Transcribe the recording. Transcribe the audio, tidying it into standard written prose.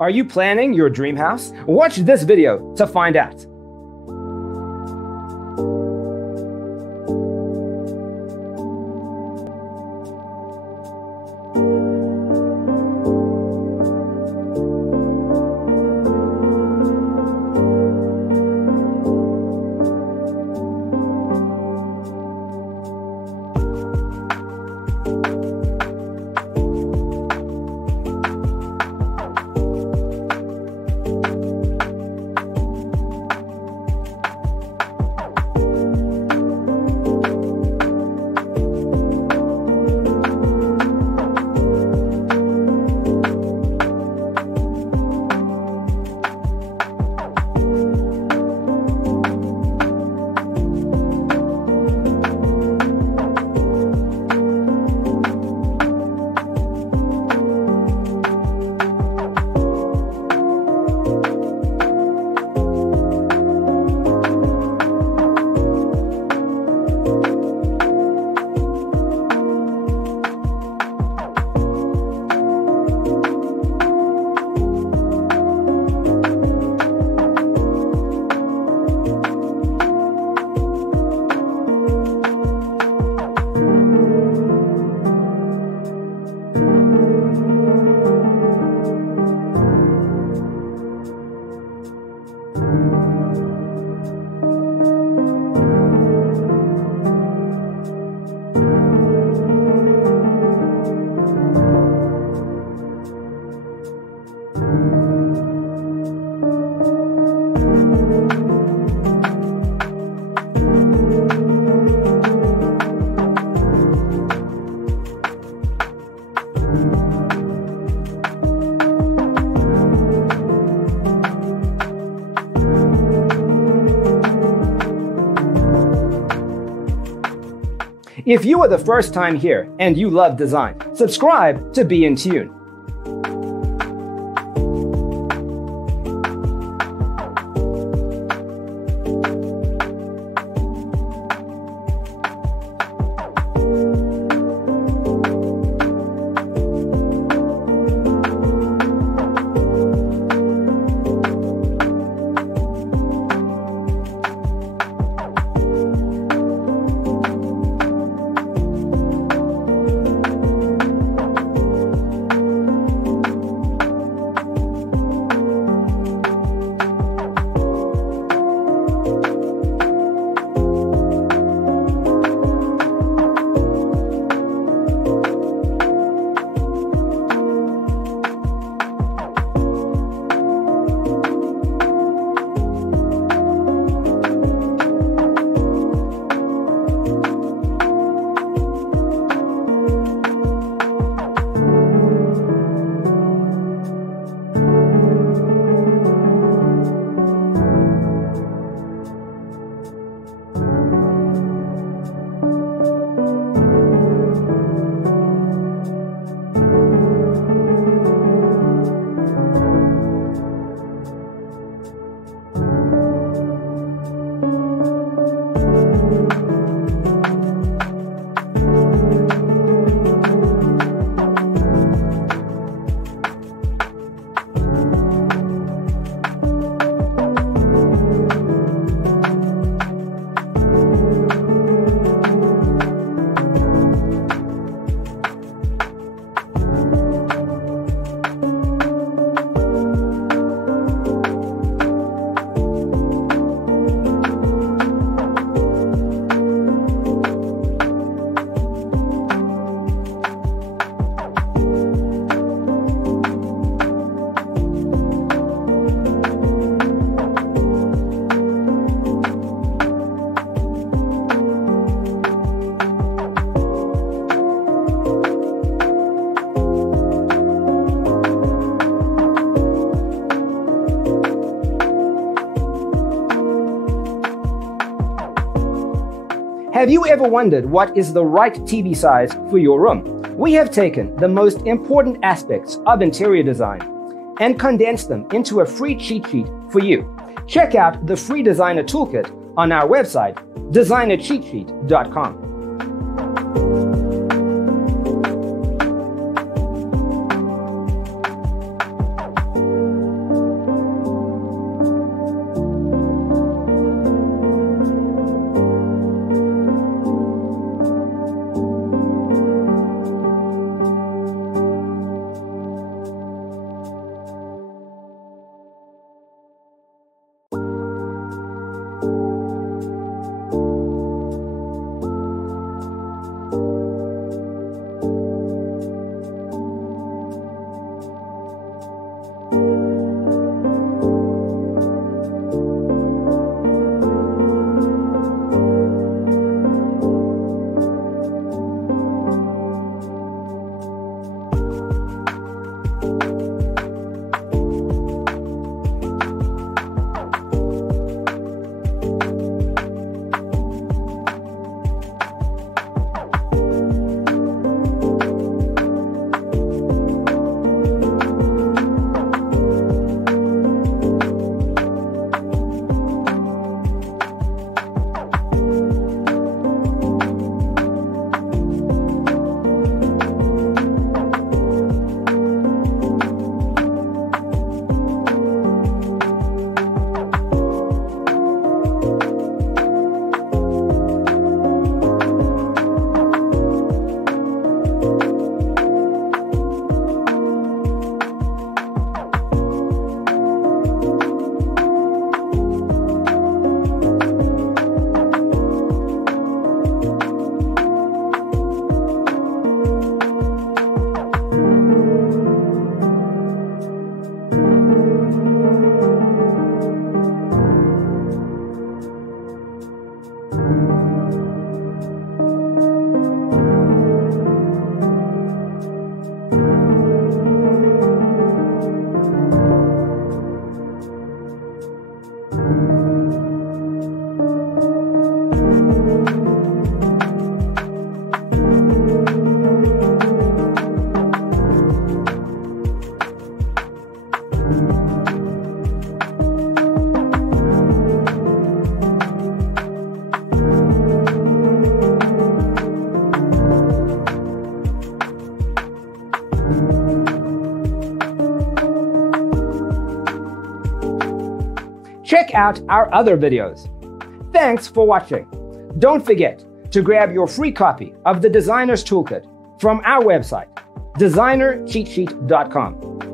Are you planning your dream house? Watch this video to find out. If you are the first time here and you love design, subscribe to be in tune. Have you ever wondered what is the right TV size for your room? We have taken the most important aspects of interior design and condensed them into a free cheat sheet for you. Check out the free designer toolkit on our website, designercheatsheet.com. check out our other videos. Thanks for watching. Don't forget to grab your free copy of the Designer's Toolkit from our website, designercheatsheet.com.